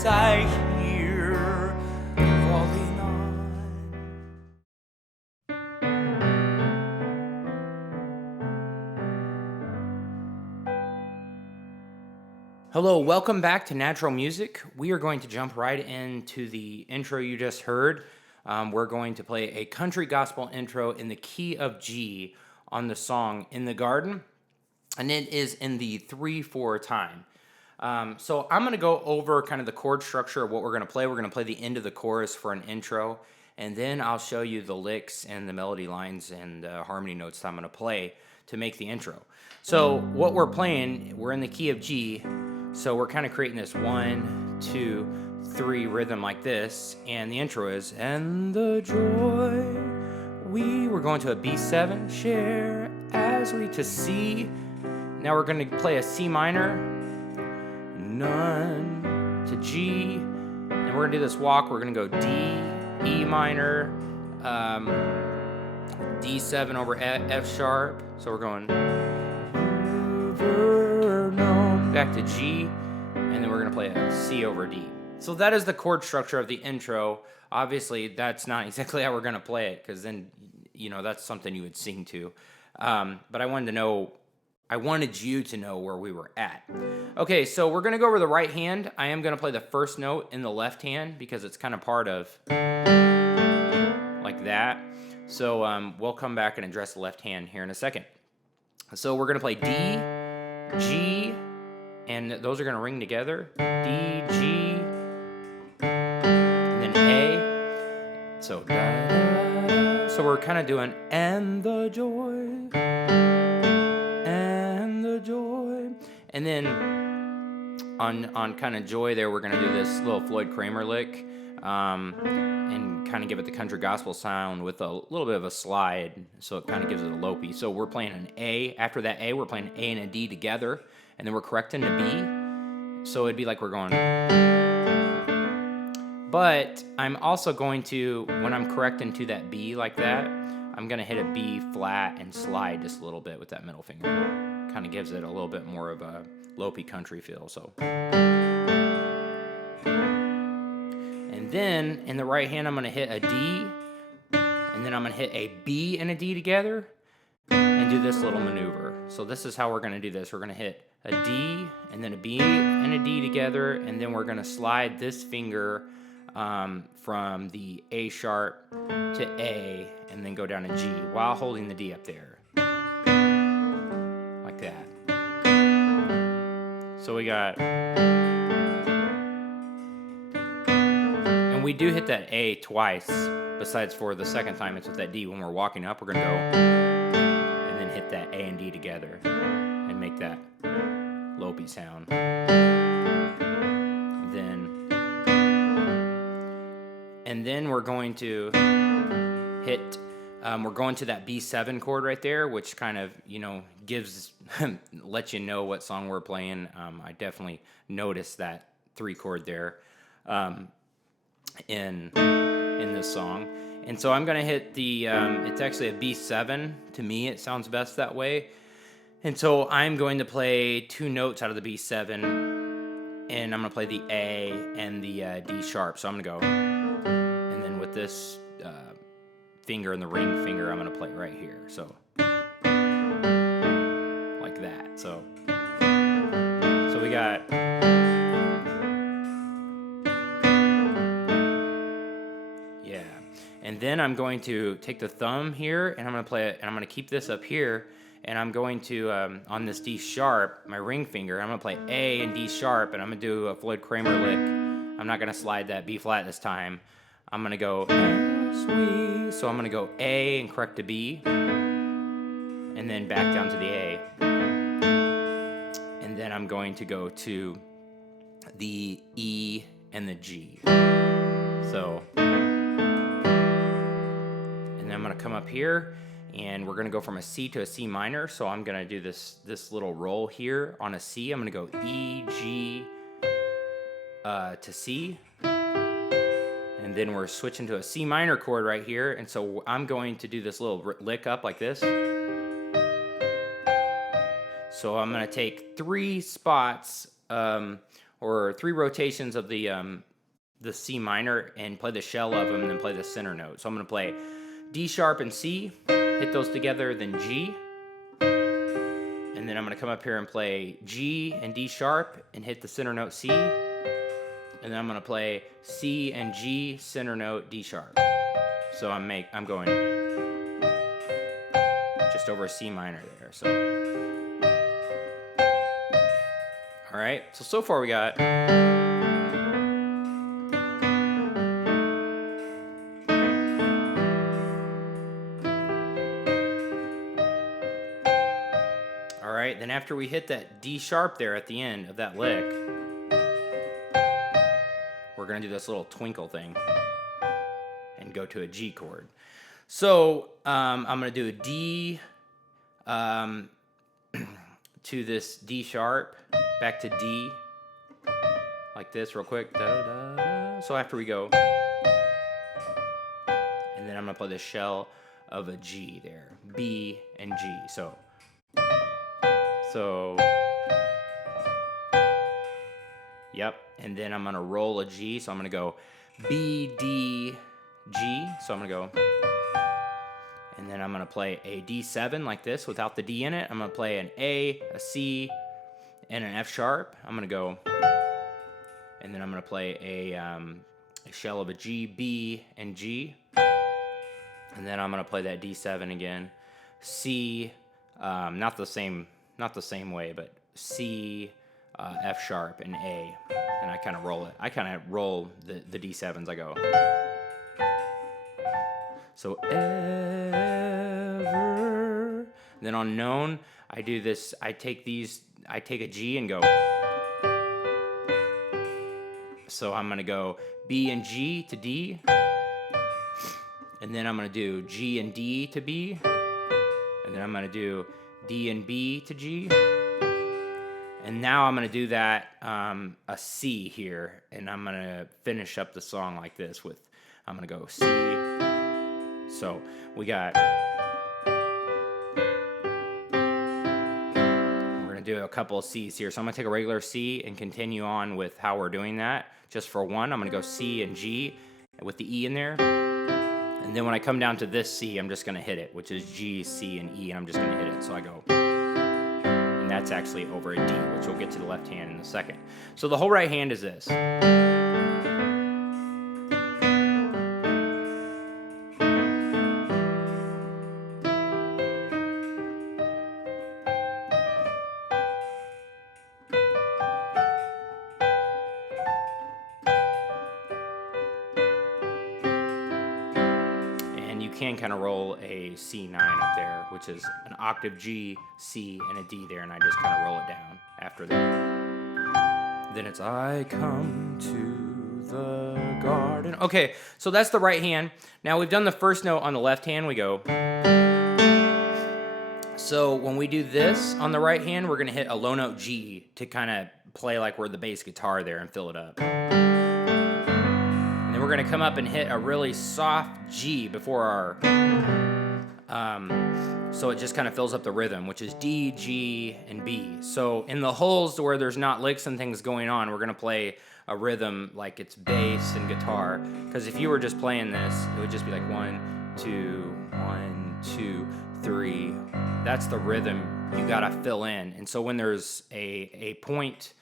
voice I hear falling on. Hello, welcome back to Natural Music. We are going to jump right into the intro you just heard. We're going to play a country gospel intro in the key of G on the song In the Garden, and it is in the 3/4 time. So I'm going to go over kind of the chord structure of what we're going to play. We're going to play the end of the chorus for an intro, and then I'll show you the licks and the melody lines and harmony notes that I'm going to play to make the intro. So what we're playing, we're in the key of G, so we're kind of creating this 1, 2, 3 rhythm like this, and the intro is, and the joy we're going to a B7, share as we to C. Now we're going to play a C minor, none to G, and we're gonna do this walk. We're gonna go D, E minor, D7 over F sharp. So we're going back to G, and then we're gonna play a C over D. So that is the chord structure of the intro. Obviously, that's not exactly how we're gonna play it, because then, that's something you would sing to. But I wanted you to know where we were at. Okay, so we're gonna go over the right hand. I am gonna play the first note in the left hand because it's kind of part of like that. So we'll come back and address the left hand here in a second. So we're gonna play D, G, and those are gonna ring together. D, G, and then A. So da, da, da. So we're kind of doing and the joy. And then on kind of joy there, we're going to do this little Floyd Kramer lick and kind of give it the country gospel sound with a little bit of a slide, so it kind of gives it a lopey. So we're playing an A. After that A, we're playing an A and a D together, and then we're correcting to B. So it'd be like we're going. But I'm also going to, when I'm correcting to that B like that, I'm going to hit a B flat and slide just a little bit with that middle finger. Kind of gives it a little bit more of a lopey country feel. So, and then in the right hand, I'm going to hit a D, and then I'm going to hit a B and a D together and do this little maneuver. So this is how we're going to do this. We're going to hit a D and then a B and a D together, and then we're going to slide this finger from the A sharp to A and then go down to G while holding the D up there. Like that. So we got, and we do hit that A twice, besides for the second time it's with that D. When we're walking up, we're going to go and then hit that A and D together and make that lopey sound. And then we're going to hit, we're going to that B7 chord right there, which kind of, gives, lets you know what song we're playing. I definitely noticed that 3 chord there in this song. And so I'm going to hit the, it's actually a B7. To me, it sounds best that way. And so I'm going to play 2 notes out of the B7, and I'm going to play the A and the D sharp. So I'm going to go, and then with this finger and the ring finger, I'm going to play right here. So like that. So we got, yeah. And then I'm going to take the thumb here, and I'm going to play it, and I'm going to keep this up here, and I'm going to, on this D sharp, my ring finger, I'm going to play A and D sharp, and I'm going to do a Floyd Kramer lick. I'm not going to slide that B flat this time. I'm going to go, so I'm going to go A and correct to B, and then back down to the A. And then I'm going to go to the E and the G. So, and then I'm going to come up here, and we're going to go from a C to a C minor. So I'm going to do this little roll here on a C. I'm going to go E, G, to C. And then we're switching to a C minor chord right here. And so I'm going to do this little lick up like this. So I'm going to take 3 spots or 3 rotations of the C minor and play the shell of them and then play the center note. So I'm going to play D sharp and C, hit those together, then G. And then I'm going to come up here and play G and D sharp and hit the center note C. And then I'm going to play C and G, center note, D sharp. So I'm going just over a C minor there. So all right. So far we got all right. Then after we hit that D sharp there at the end of that lick, we're going to do this little twinkle thing and go to a G chord. So I'm going to do a D to this D sharp, back to D, like this real quick. Da, da, da. So after we go, and then I'm going to play the shell of a G there, B and G. So, yep, and then I'm going to roll a G, so I'm going to go B, D, G, so I'm going to go, and then I'm going to play a D7 like this without the D in it. I'm going to play an A, a C, and an F sharp. I'm going to go, and then I'm going to play a shell of a G, B, and G, and then I'm going to play that D7 again, C, not the same way, but C, F sharp, and A, and I kind of roll it. I kind of roll the D7s. I go. So ever. Then on known, I do this. I take a G and go. So I'm gonna go B and G to D, and then I'm gonna do G and D to B, and then I'm gonna do D and B to G, and now I'm gonna do that a C here, and I'm gonna finish up the song like this with I'm gonna go C. So we got. We're gonna do a couple of C's here. So I'm gonna take a regular C and continue on with how we're doing that. Just for one, I'm gonna go C and G with the E in there. And then when I come down to this C, I'm just gonna hit it, which is G, C, and E, and I'm just gonna hit it. So I go, and that's actually over a D, which we'll get to the left hand in a second. So the whole right hand is this. Can kind of roll a C9 up there, which is an octave G, C, and a D there, and I just kind of roll it down after that. Then it's I come to the garden. Okay, so that's the right hand. Now we've done the first note on the left hand, we go. So when we do this on the right hand, we're gonna hit a low note G to kind of play like we're the bass guitar there and fill it up. We're going to come up and hit a really soft G before our, so it just kind of fills up the rhythm, which is D, G, and B. So in the holes where there's not licks and things going on, we're going to play a rhythm like it's bass and guitar. Because if you were just playing this, it would just be like 1, 2, 1, 2, 3. That's the rhythm you got to fill in. And so when there's a point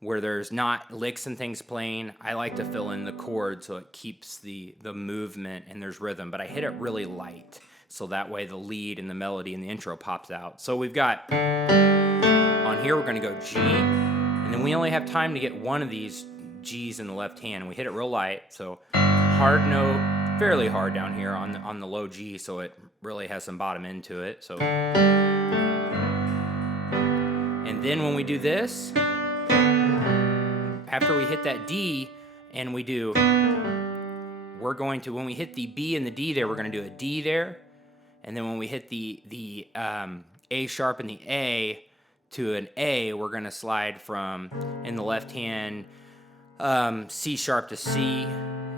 where there's not licks and things playing, I like to fill in the chord so it keeps the movement and there's rhythm, but I hit it really light, so that way the lead and the melody and the intro pops out. So we've got, on here we're gonna go G, and then we only have time to get one of these G's in the left hand, and we hit it real light, so hard note, fairly hard down here on the low G, so it really has some bottom end to it, so. And then when we do this, after we hit that D, and we do, we're going to, when we hit the B and the D there, we're going to do a D there, and then when we hit the A sharp and the A to an A, we're going to slide from, in the left hand, C sharp to C,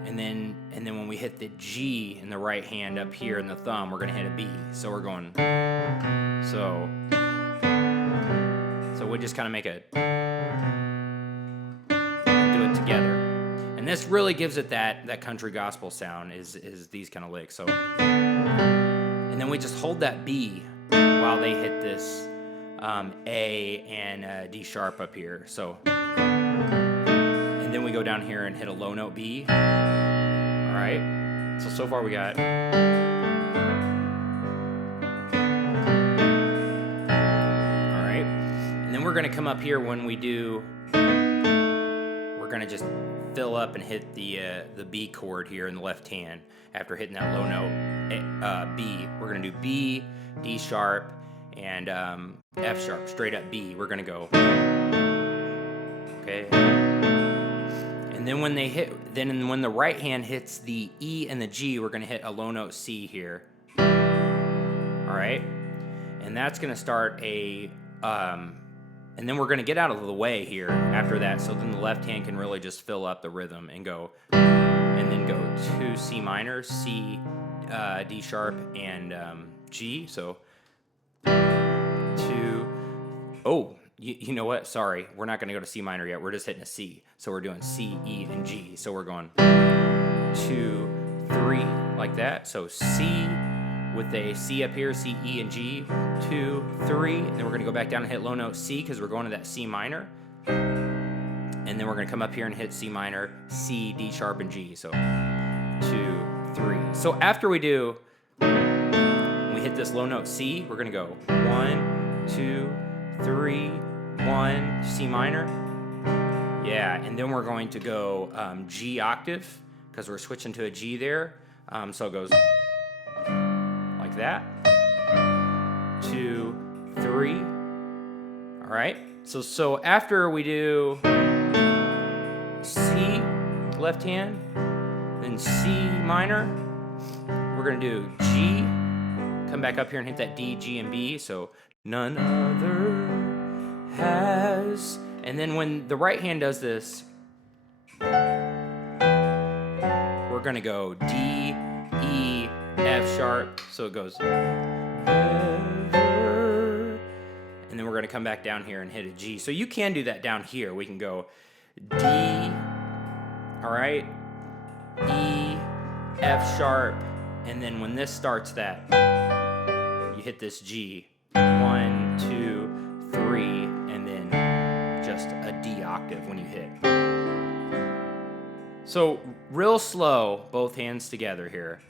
and then when we hit the G in the right hand up here in the thumb, we're going to hit a B. So we're going, so we just kind of make a, together. And this really gives it that country gospel sound is these kind of licks. So, and then we just hold that B while they hit this A and D sharp up here. So, and then we go down here and hit a low note B. All right. So far we got. All right. And then we're going to come up here when we do. We're going to just fill up and hit the B chord here in the left hand after hitting that low note B. We're going to do B, D sharp, and F sharp, straight up B. We're going to go. Okay. And then when when the right hand hits the E and the G, we're going to hit a low note C here. All right. And that's going to start a and then we're going to get out of the way here after that, so then the left hand can really just fill up the rhythm and go, and then go to C minor, C, D sharp, and G. So, you know what? Sorry, we're not going to go to C minor yet. We're just hitting a C. So we're doing C, E, and G. So we're going 2, 3, like that. So C with a C up here, C, E, and G, 2, 3, and then we're going to go back down and hit low note C because we're going to that C minor, and then we're going to come up here and hit C minor, C, D sharp, and G, so 2, 3. So after we hit this low note C, we're going to go 1, 2, 3, 1, C minor, yeah, and then we're going to go G octave because we're switching to a G there, so it goes that 2, 3. All right, so after we do C left hand, then C minor, we're gonna do G, come back up here and hit that D, G, and B. So none other has, and then when the right hand does this, we're gonna go D, E, F sharp, so it goes and then we're going to come back down here and hit a G. So you can do that down here. We can go D, all right, E, F sharp, and then when this starts that, you hit this G, 1, 2, 3, and then just a D octave when you hit. So real slow, both hands together here.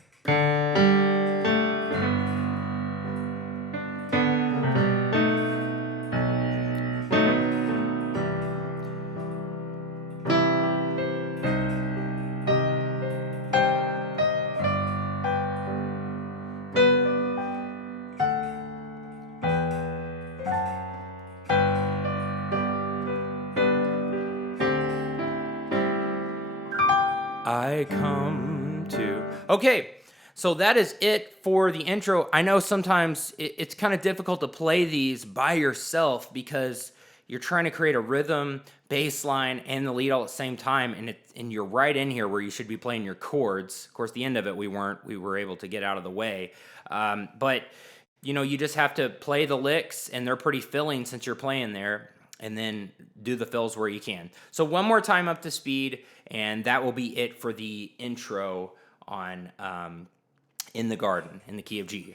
I come to. Okay, so that is it for the intro. I know sometimes it's kind of difficult to play these by yourself because you're trying to create a rhythm, bass line, and the lead all at the same time, and you're right in here where you should be playing your chords. Of course, the end of it, we were able to get out of the way. But, you just have to play the licks, and they're pretty filling since you're playing there, and then do the fills where you can. So one more time up to speed, and that will be it for the intro on In the Garden, in the key of G.